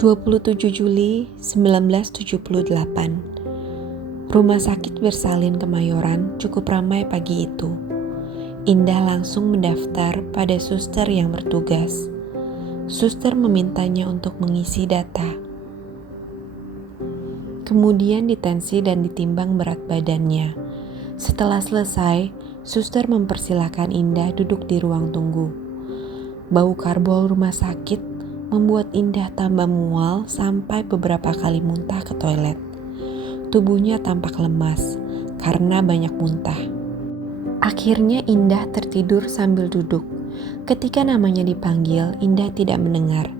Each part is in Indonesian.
27 Juli 1978. Rumah sakit bersalin Kemayoran cukup ramai pagi itu. Indah langsung mendaftar pada suster yang bertugas. Suster memintanya untuk mengisi data. Kemudian ditensi dan ditimbang berat badannya. Setelah selesai, suster mempersilahkan Indah duduk di ruang tunggu. Bau karbol rumah sakit membuat Indah tambah mual sampai beberapa kali muntah ke toilet. Tubuhnya tampak lemas karena banyak muntah. Akhirnya Indah tertidur sambil duduk. Ketika namanya dipanggil, Indah tidak mendengar.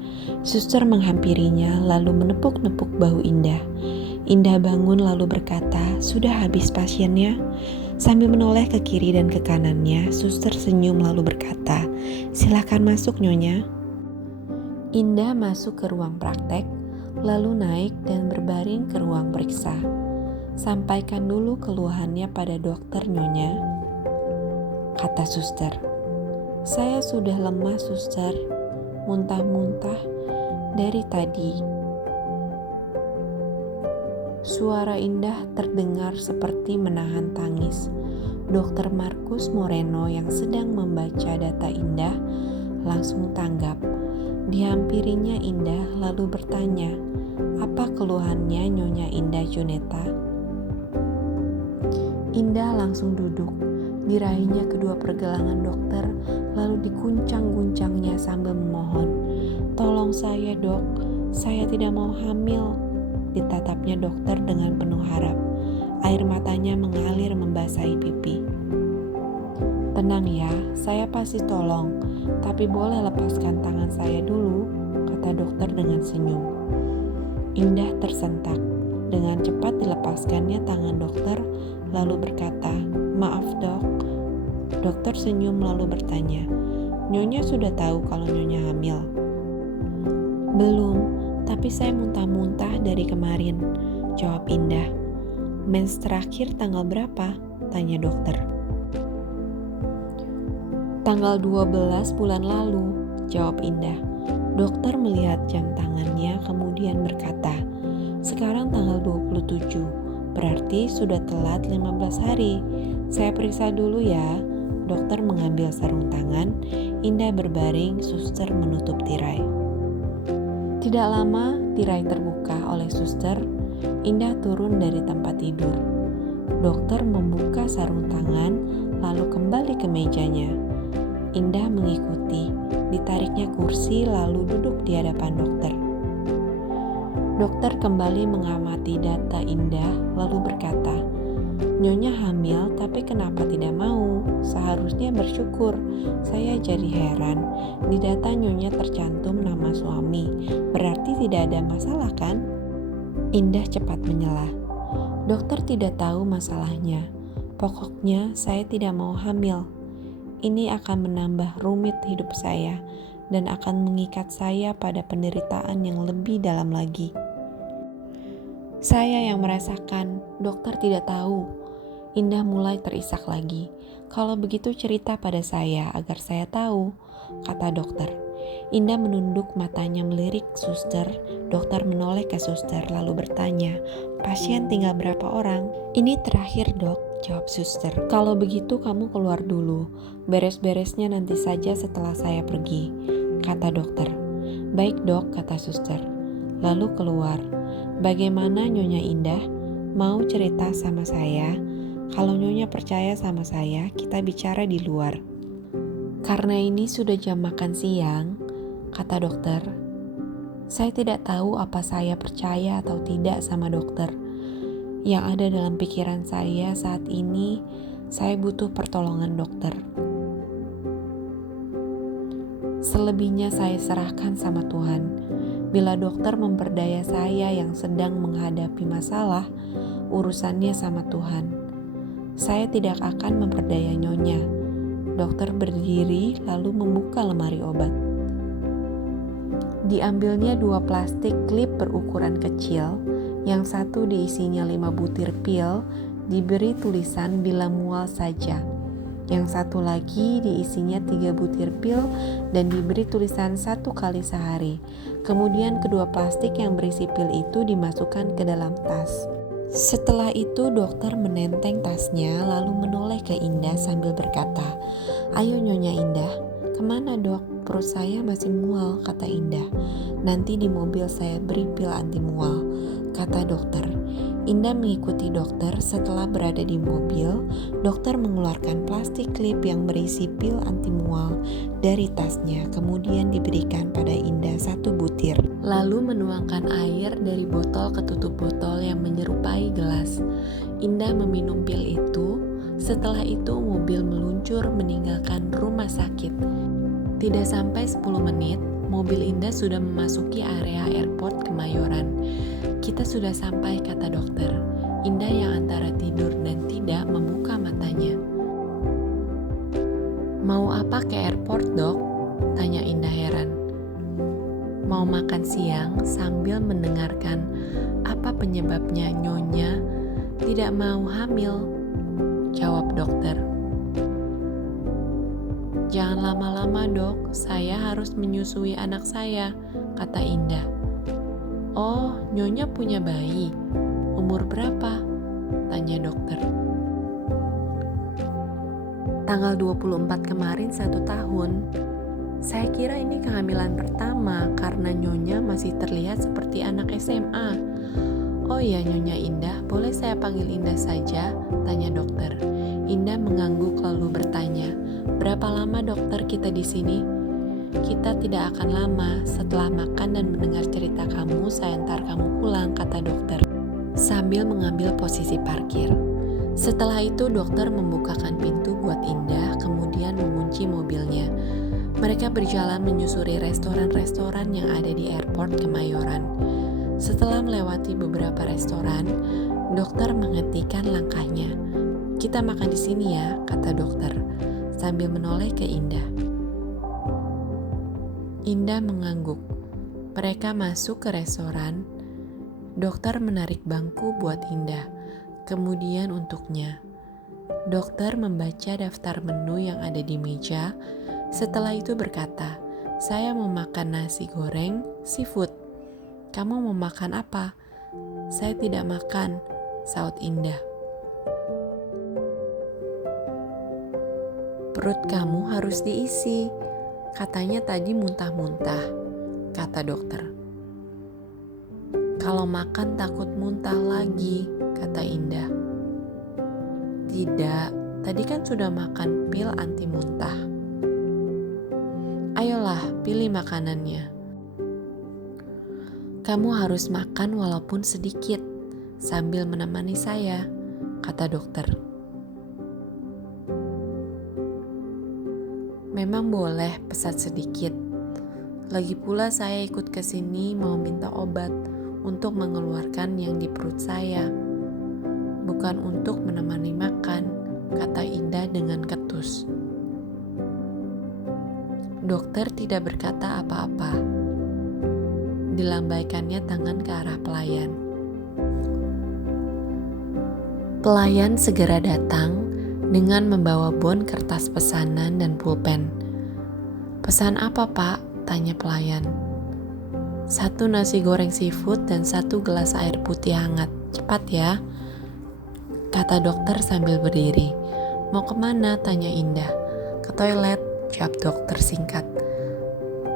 Suster menghampirinya lalu menepuk-nepuk bahu Indah. Indah bangun lalu berkata, "Sudah habis pasiennya?" Sambil menoleh ke kiri dan ke kanannya, suster senyum lalu berkata, "Silakan masuk, Nyonya." Indah masuk ke ruang praktek, lalu naik dan berbaring ke ruang periksa. "Sampaikan dulu keluhannya pada dokter, Nyonya," kata suster. "Saya sudah lemah, suster, muntah-muntah dari tadi." Suara Indah terdengar seperti menahan tangis. Dokter Markus Moreno yang sedang membaca data Indah langsung tanggap. Dihampirinya Indah lalu bertanya, "Apa keluhannya, Nyonya Indah Juneta?" Indah langsung duduk. Diraihnya kedua pergelangan dokter, lalu diguncang-guncangnya sambil memohon, "Tolong saya, Dok, saya tidak mau hamil." Ditatapnya dokter dengan penuh harap. Air matanya mengalir membasahi pipi. "Tenang ya, saya pasti tolong, tapi boleh lepaskan tangan saya dulu," kata dokter dengan senyum. Indah tersentak. Dengan cepat dilepaskannya tangan dokter, lalu berkata, "Maaf, Dok." Dokter senyum lalu bertanya, "Nyonya sudah tahu kalau Nyonya hamil?" "Belum, tapi saya muntah-muntah dari kemarin," jawab Indah. "Mens terakhir tanggal berapa?" tanya dokter. "Tanggal 12 bulan lalu," jawab Indah. Dokter melihat jam tangannya kemudian berkata, "Sekarang tanggal 27, berarti sudah telat 15 hari. Saya periksa dulu ya." Dokter mengambil sarung tangan, Indah berbaring, suster menutup tirai. Tidak lama, tirai terbuka oleh suster. Indah turun dari tempat tidur. Dokter membuka sarung tangan, lalu kembali ke mejanya. Indah mengikuti, ditariknya kursi lalu duduk di hadapan dokter. Dokter kembali mengamati data Indah, lalu berkata, "Nyonya hamil, tapi kenapa tidak mau? Seharusnya bersyukur. Saya jadi heran, di data Nyonya tercantum nama suami, berarti tidak ada masalah kan?" Indah cepat menyalah. "Dokter tidak tahu masalahnya. Pokoknya saya tidak mau hamil. Ini akan menambah rumit hidup saya dan akan mengikat saya pada penderitaan yang lebih dalam lagi. Saya yang merasakan, dokter tidak tahu." Indah mulai terisak lagi. "Kalau begitu cerita pada saya agar saya tahu," kata dokter. Indah menunduk matanya melirik suster. Dokter menoleh ke suster lalu bertanya, "Pasien tinggal berapa orang?" "Ini terakhir, Dok," jawab suster. "Kalau begitu kamu keluar dulu. Beres-beresnya nanti saja setelah saya pergi," kata dokter. "Baik, Dok," kata suster. Lalu keluar. "Bagaimana, Nyonya Indah? Mau cerita sama saya? Kalau Nyonya percaya sama saya, kita bicara di luar." "Karena ini sudah jam makan siang," kata dokter. Saya tidak tahu apa saya percaya atau tidak sama dokter. Yang ada dalam pikiran saya saat ini, saya butuh pertolongan dokter. Selebihnya saya serahkan sama Tuhan. Bila dokter memperdaya saya yang sedang menghadapi masalah, urusannya sama Tuhan. Saya tidak akan memperdaya Nyonya." Dokter berdiri lalu membuka lemari obat. Diambilnya 2 plastik klip berukuran kecil, yang satu diisinya 5 butir pil, diberi tulisan "Bila mual saja." Yang satu lagi diisinya 3 butir pil dan diberi tulisan 1 kali sehari. Kemudian kedua plastik yang berisi pil itu dimasukkan ke dalam tas. Setelah itu dokter menenteng tasnya lalu menoleh ke Indah sambil berkata, "Ayo Nyonya Indah." "Kemana dok? Perut saya masih mual," kata Indah. "Nanti di mobil saya beri pil anti mual," kata dokter. Indah mengikuti dokter. Setelah berada di mobil, dokter mengeluarkan plastik klip yang berisi pil anti mual dari tasnya, kemudian diberikan pada Indah 1 butir. Lalu menuangkan air dari botol ke tutup botol yang menyerupai gelas. Indah meminum pil itu. Setelah itu mobil meluncur meninggalkan rumah sakit. Tidak sampai 10 menit, mobil Indah sudah memasuki area airport Kemayoran. "Kita sudah sampai," kata dokter. Indah yang antara tidur dan tidak membuka matanya. "Mau apa ke airport, dok?" tanya Indah heran. "Mau makan siang sambil mendengarkan apa penyebabnya Nyonya tidak mau hamil," jawab dokter. "Jangan lama-lama dok, saya harus menyusui anak saya," kata Indah. "Oh, Nyonya punya bayi. Umur berapa?" tanya dokter. "Tanggal 24 kemarin 1 tahun. Saya kira ini kehamilan pertama karena Nyonya masih terlihat seperti anak SMA. "Oh iya Nyonya Indah, boleh saya panggil Indah saja?" tanya dokter. Indah mengangguk lalu bertanya, "Berapa lama dokter kita di sini?" "Kita tidak akan lama. Setelah makan dan mendengar cerita kamu, saya antar kamu pulang," kata dokter sambil mengambil posisi parkir. Setelah itu dokter membukakan pintu buat Indah, kemudian mengunci mobilnya. Mereka berjalan menyusuri restoran-restoran yang ada di airport Kemayoran. Setelah melewati beberapa restoran, dokter menghentikan langkahnya. "Kita makan di sini ya," kata dokter sambil menoleh ke Indah. Indah mengangguk. Mereka masuk ke restoran. Dokter menarik bangku buat Indah, kemudian untuknya. Dokter membaca daftar menu yang ada di meja. Setelah itu berkata, "Saya mau makan nasi goreng seafood. Kamu mau makan apa?" "Saya tidak makan," saut Indah. "Perut kamu harus diisi. Katanya tadi muntah-muntah," kata dokter. "Kalau makan takut muntah lagi," kata Indah. "Tidak, tadi kan sudah makan pil anti muntah." "Ayolah, pilih makanannya." "Kamu harus makan walaupun sedikit, sambil menemani saya," kata dokter. "Memang boleh pesan sedikit. Lagi pula saya ikut ke sini mau minta obat untuk mengeluarkan yang di perut saya, bukan untuk menemani makan," kata Indah dengan ketus. Dokter tidak berkata apa-apa. Dilambaikannya tangan ke arah pelayan. Pelayan segera datang dengan membawa bon kertas pesanan dan pulpen. "Pesan apa, Pak?" tanya pelayan. "1 nasi goreng seafood dan 1 gelas air putih hangat. Cepat ya," kata dokter sambil berdiri. "Mau kemana?" tanya Indah. "Ke toilet," jawab dokter singkat.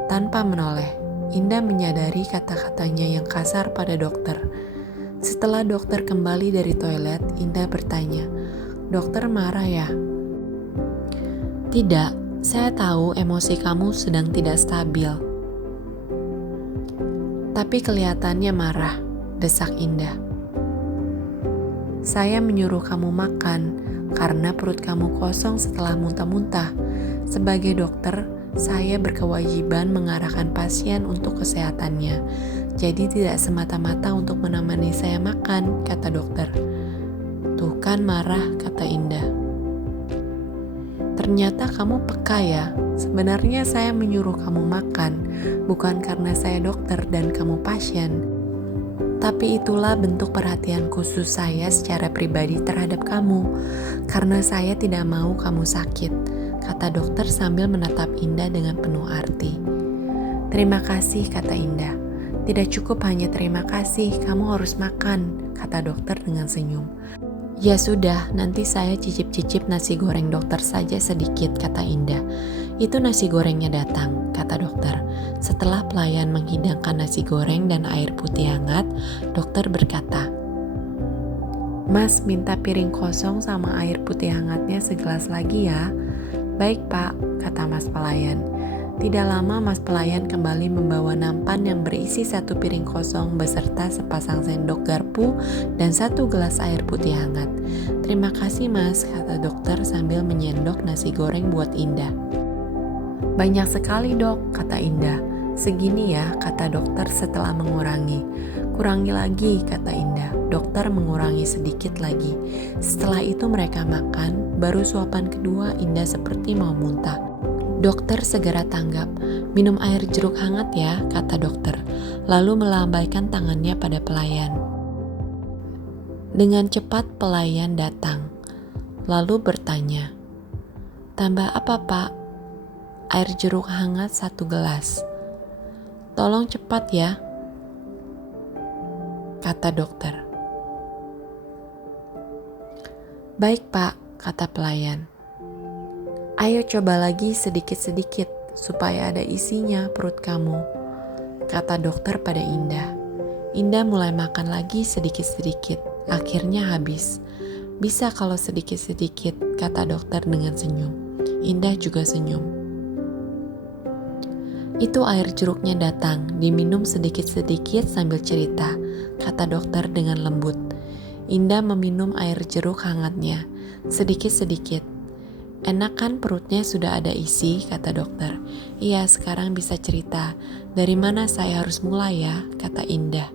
Tanpa menoleh, Indah menyadari kata-katanya yang kasar pada dokter. Setelah dokter kembali dari toilet, Indah bertanya, "Dokter marah ya?" "Tidak, saya tahu emosi kamu sedang tidak stabil." "Tapi kelihatannya marah," desak Indah. "Saya menyuruh kamu makan karena perut kamu kosong setelah muntah-muntah. Sebagai dokter, saya berkewajiban mengarahkan pasien untuk kesehatannya. Jadi tidak semata-mata untuk menemani saya makan," kata dokter. "Tuh kan marah," kata Indah. "Ternyata kamu peka ya. Sebenarnya saya menyuruh kamu makan, bukan karena saya dokter dan kamu pasien. Tapi itulah bentuk perhatian khusus saya secara pribadi terhadap kamu, karena saya tidak mau kamu sakit, kata dokter sambil menatap Indah dengan penuh arti. Terima kasih, kata Indah. Tidak cukup hanya terima kasih, kamu harus makan, kata dokter dengan senyum. Ya sudah, nanti saya cicip-cicip nasi goreng dokter saja sedikit, kata Indah. Itu nasi gorengnya datang, kata dokter. Setelah pelayan menghidangkan nasi goreng dan air putih hangat, dokter berkata, Mas, minta piring kosong sama air putih hangatnya segelas lagi ya. Baik pak, kata mas pelayan. Tidak lama mas pelayan kembali membawa nampan yang berisi 1 piring kosong beserta sepasang sendok garpu dan 1 gelas air putih hangat. Terima kasih mas, kata dokter sambil menyendok nasi goreng buat Indah. Banyak sekali dok, kata Indah. Segini ya, kata dokter setelah mengurangi. Kurangi lagi, kata Indah. Dokter mengurangi sedikit lagi. Setelah itu mereka makan, baru suapan kedua Indah seperti mau muntah. Dokter segera tanggap, minum air jeruk hangat ya, kata dokter, lalu melambaikan tangannya pada pelayan. Dengan cepat pelayan datang, lalu bertanya, tambah apa pak? Air jeruk hangat 1 gelas. Tolong cepat ya, kata dokter. Baik pak, kata pelayan. Ayo coba lagi sedikit-sedikit supaya ada isinya perut kamu, kata dokter pada Indah. Indah mulai makan lagi sedikit-sedikit, akhirnya habis. Bisa kalau sedikit-sedikit, kata dokter dengan senyum. Indah juga senyum. Itu air jeruknya datang, diminum sedikit-sedikit sambil cerita, kata dokter dengan lembut. Indah meminum air jeruk hangatnya, sedikit-sedikit. Enak kan perutnya sudah ada isi, kata dokter. Iya, sekarang bisa cerita. Dari mana saya harus mulai ya, kata Indah.